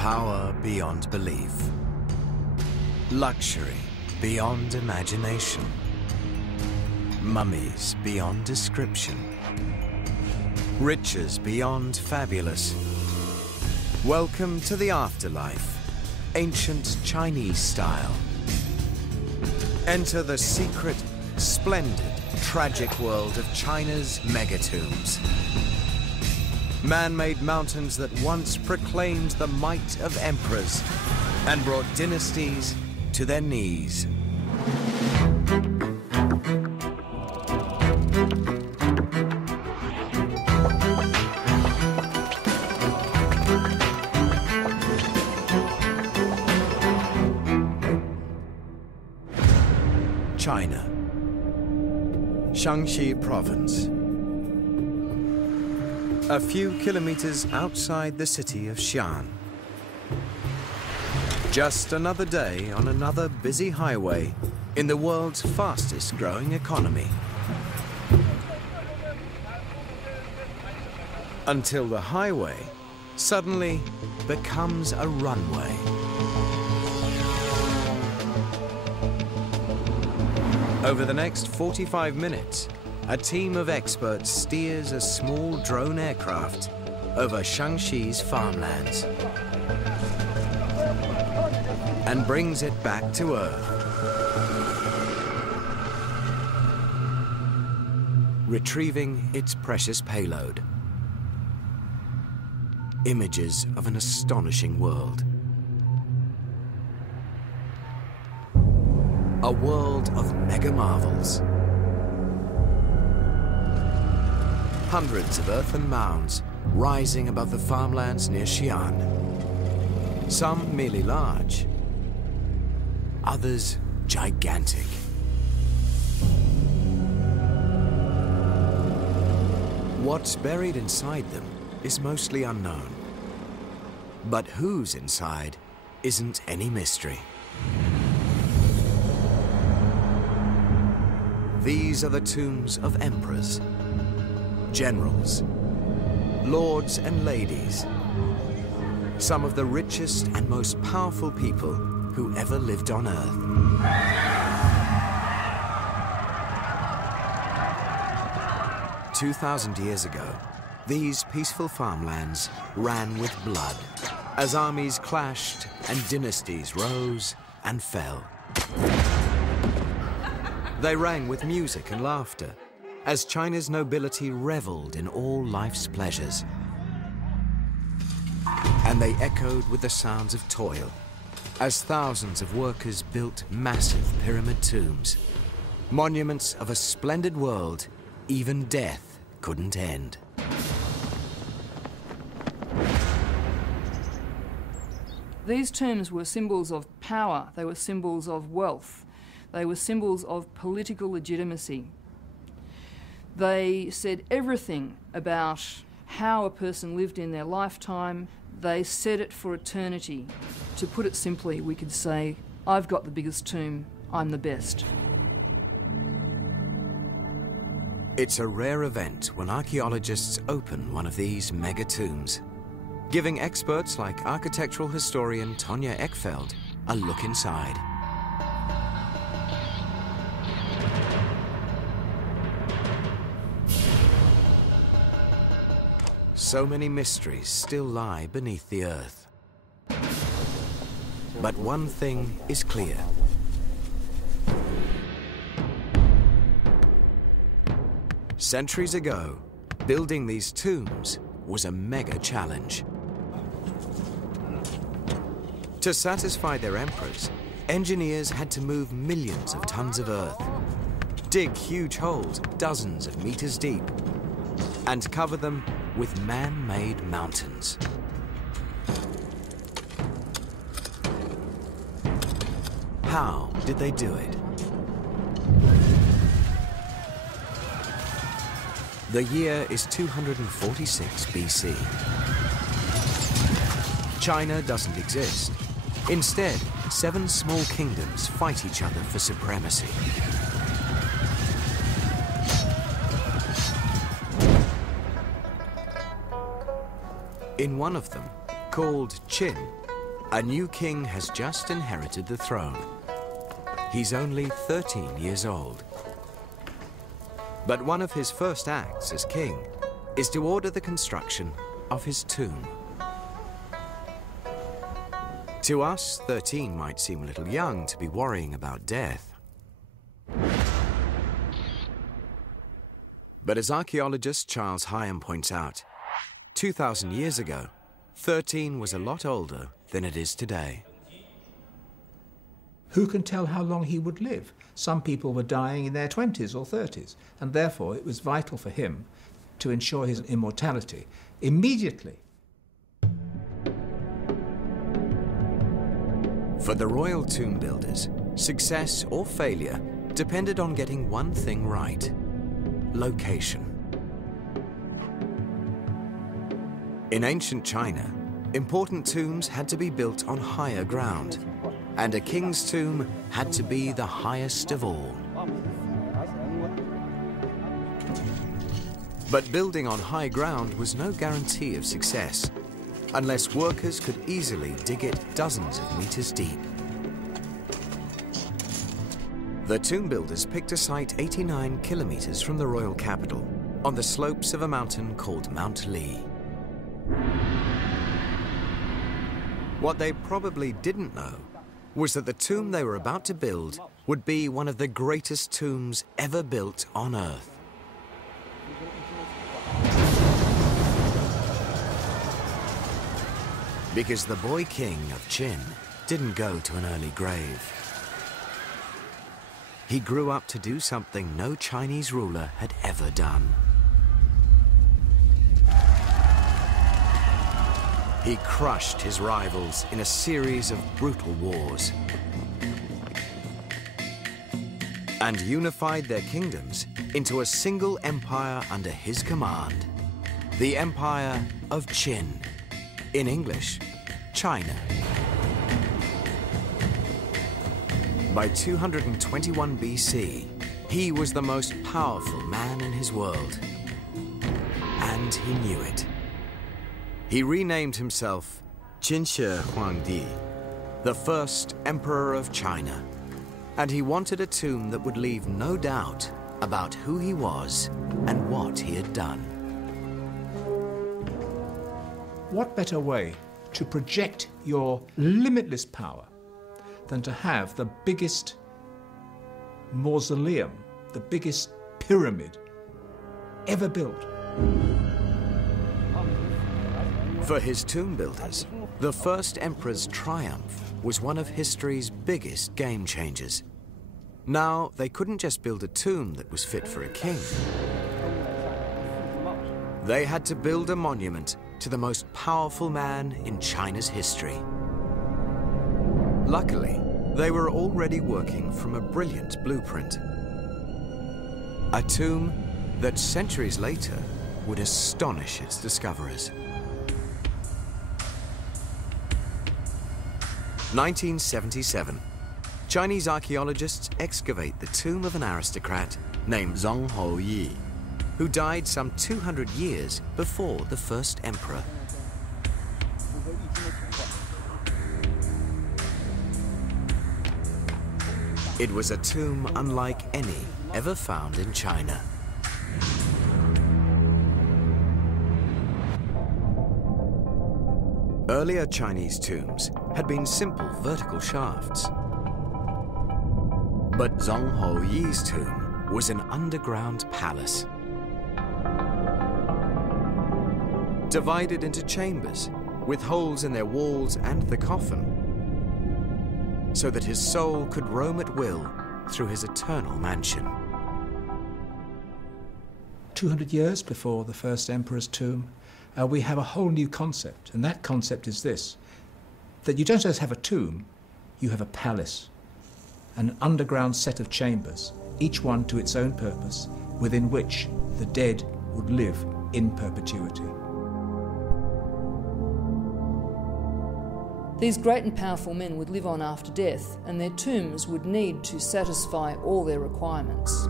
Power beyond belief. Luxury beyond imagination. Mummies beyond description. Riches beyond fabulous. Welcome to the afterlife, ancient Chinese style. Enter the secret, splendid, tragic world of China's megatombs. Man-made mountains that once proclaimed the might of emperors and brought dynasties to their knees. China, Shaanxi Province. A few kilometers outside the city of Xi'an. Just another day on another busy highway in the world's fastest growing economy. Until the highway suddenly becomes a runway. Over the next 45 minutes, a team of experts steers a small drone aircraft over Shaanxi's farmlands and brings it back to Earth, retrieving its precious payload. Images of an astonishing world. A world of mega marvels. Hundreds of earthen mounds rising above the farmlands near Xi'an. Some merely large, others gigantic. What's buried inside them is mostly unknown. But who's inside isn't any mystery. These are the tombs of emperors, generals, lords and ladies, some of the richest and most powerful people who ever lived on Earth. "2,000 years ago, these peaceful farmlands ran with blood as armies clashed and dynasties rose and fell. They rang with music and laughter as China's nobility reveled in all life's pleasures. And they echoed with the sounds of toil as thousands of workers built massive pyramid tombs, monuments of a splendid world even death couldn't end. These tombs were symbols of power, they were symbols of wealth, they were symbols of political legitimacy. They said everything about how a person lived in their lifetime. They said it for eternity. To put it simply, we could say, I've got the biggest tomb, I'm the best. It's a rare event when archaeologists open one of these mega tombs, giving experts like architectural historian Tonja Eckfeld a look inside. So many mysteries still lie beneath the earth. But one thing is clear. Centuries ago, building these tombs was a mega challenge. To satisfy their emperors, engineers had to move millions of tons of earth, dig huge holes dozens of meters deep, and cover them with man-made mountains. How did they do it? The year is 246 BC. China doesn't exist. Instead, 7 small kingdoms fight each other for supremacy. In one of them, called Qin, A new king has just inherited the throne. He's only 13 years old. But one of his first acts as king is to order the construction of his tomb. To us, 13 might seem a little young to be worrying about death. But as archaeologist Charles Hyam points out, 2,000 years ago, 13 was a lot older than it is today. Who can tell how long he would live? Some people were dying in their 20s or 30s, and therefore it was vital for him to ensure his immortality immediately. For the royal tomb builders, success or failure depended on getting one thing right: location. In ancient China, important tombs had to be built on higher ground, and a king's tomb had to be the highest of all. But building on high ground was no guarantee of success, unless workers could easily dig it dozens of meters deep. The tomb builders picked a site 89 kilometers from the royal capital, on the slopes of a mountain called Mount Li. What they probably didn't know was that the tomb they were about to build would be one of the greatest tombs ever built on Earth. Because the boy king of Qin didn't go to an early grave. He grew up to do something no Chinese ruler had ever done. He crushed his rivals in a series of brutal wars and unified their kingdoms into a single empire under his command, the Empire of Qin. In English, China. By 221 BC, he was the most powerful man in his world. And he knew it. He renamed himself Qin Shi Huangdi, the first emperor of China. And he wanted a tomb that would leave no doubt about who he was and what he had done. What better way to project your limitless power than to have the biggest mausoleum, the biggest pyramid ever built? For his tomb builders, the first emperor's triumph was one of history's biggest game changers. Now, they couldn't just build a tomb that was fit for a king. They had to build a monument to the most powerful man in China's history. Luckily, they were already working from a brilliant blueprint. A tomb that centuries later would astonish its discoverers. 1977. Chinese archaeologists excavate the tomb of an aristocrat named Zhang Houyi, who died some 200 years before the first emperor. It was a tomb unlike any ever found in China. Earlier Chinese tombs had been simple vertical shafts. But Zhang Houyi's tomb was an underground palace, divided into chambers with holes in their walls and the coffin, so that his soul could roam at will through his eternal mansion. 200 years before the first emperor's tomb, we have a whole new concept, and that concept is this: that you don't just have a tomb, you have a palace, an underground set of chambers, each one to its own purpose, within which the dead would live in perpetuity. These great and powerful men would live on after death, and their tombs would need to satisfy all their requirements.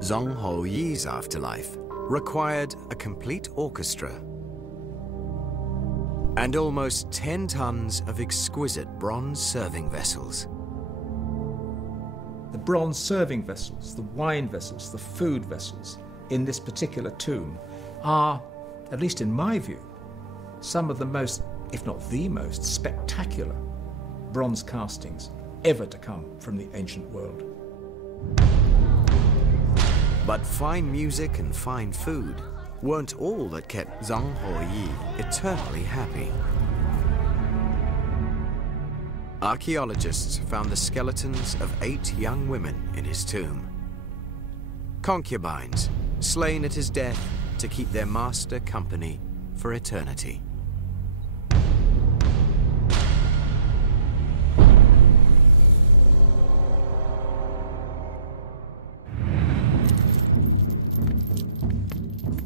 Zhang Houyi's afterlife required a complete orchestra, and almost 10 tons of exquisite bronze serving vessels. The bronze serving vessels, the wine vessels, the food vessels in this particular tomb are, at least in my view, some of the most, if not the most, spectacular bronze castings ever to come from the ancient world. But fine music and fine food weren't all that kept Zhang Huoyi eternally happy. Archaeologists found the skeletons of 8 young women in his tomb. Concubines, slain at his death to keep their master company for eternity.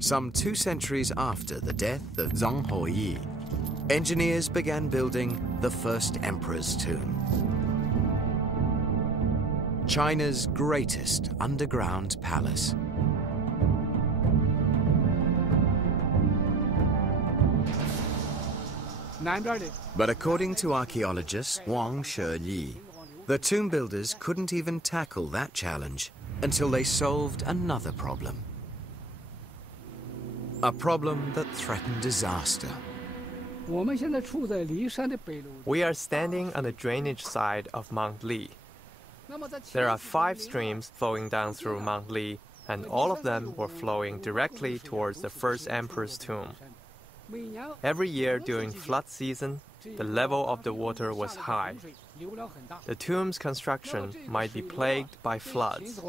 Some 2 centuries after the death of Zhang Huoyi, engineers began building the first emperor's tomb. China's greatest underground palace. But according to archaeologist Wang Sheyi, the tomb builders couldn't even tackle that challenge until they solved another problem. A problem that threatened disaster. We are standing on the drainage side of Mount Li. There are 5 streams flowing down through Mount Li, and all of them were flowing directly towards the first emperor's tomb. Every year during flood season, the level of the water was high. The tomb's construction might be plagued by floods.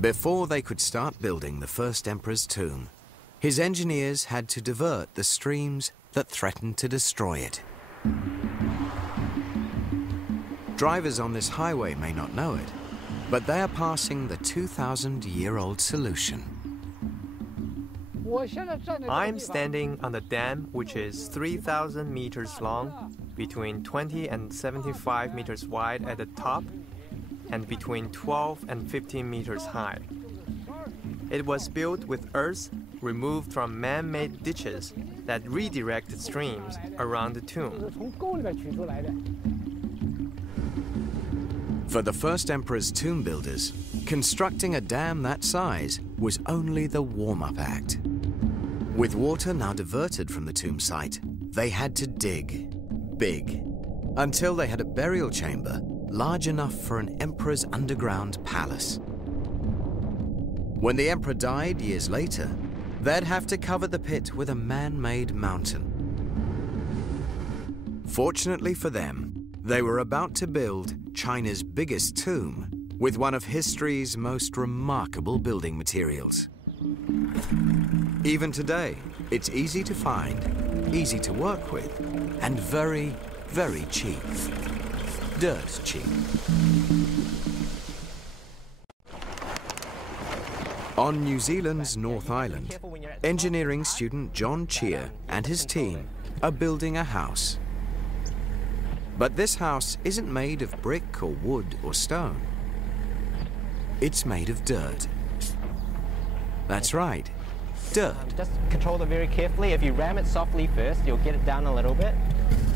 Before they could start building the first emperor's tomb, his engineers had to divert the streams that threatened to destroy it. Drivers on this highway may not know it, but they are passing the 2,000-year-old solution. I'm standing on the dam, which is 3,000 meters long, between 20 and 75 meters wide at the top, and between 12 and 15 meters high. It was built with earth removed from man-made ditches that redirected streams around the tomb. For the first emperor's tomb builders, constructing a dam that size was only the warm-up act. With water now diverted from the tomb site, they had to dig big until they had a burial chamber large enough for an emperor's underground palace. When the emperor died years later, they'd have to cover the pit with a man-made mountain. Fortunately for them, they were about to build China's biggest tomb with one of history's most remarkable building materials. Even today, it's easy to find, easy to work with, and very, very cheap. Dirt cheap. On New Zealand's North Island, engineering student John Cheer and his team are building a house. But this house isn't made of brick or wood or stone. It's made of dirt. That's right, dirt. Just control it very carefully. If you ram it softly first, you'll get it down a little bit.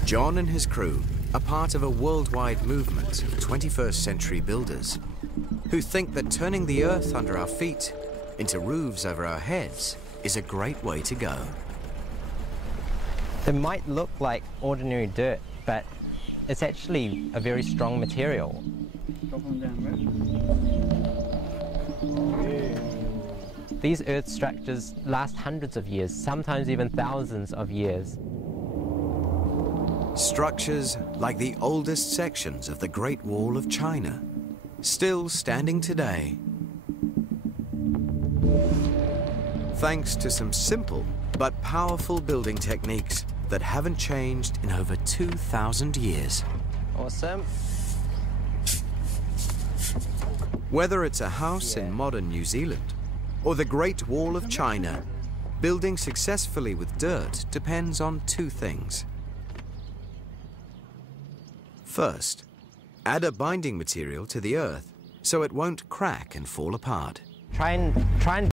John and his crew are part of a worldwide movement of 21st century builders who think that turning the earth under our feet into roofs over our heads is a great way to go. It might look like ordinary dirt, but it's actually a very strong material. These earth structures last hundreds of years, sometimes even thousands of years. Structures like the oldest sections of the Great Wall of China, still standing today, thanks to some simple but powerful building techniques that haven't changed in over 2,000 years. Awesome. Whether it's a house in modern New Zealand or the Great Wall of China, building successfully with dirt depends on 2 things. First, add a binding material to the earth so it won't crack and fall apart. Try and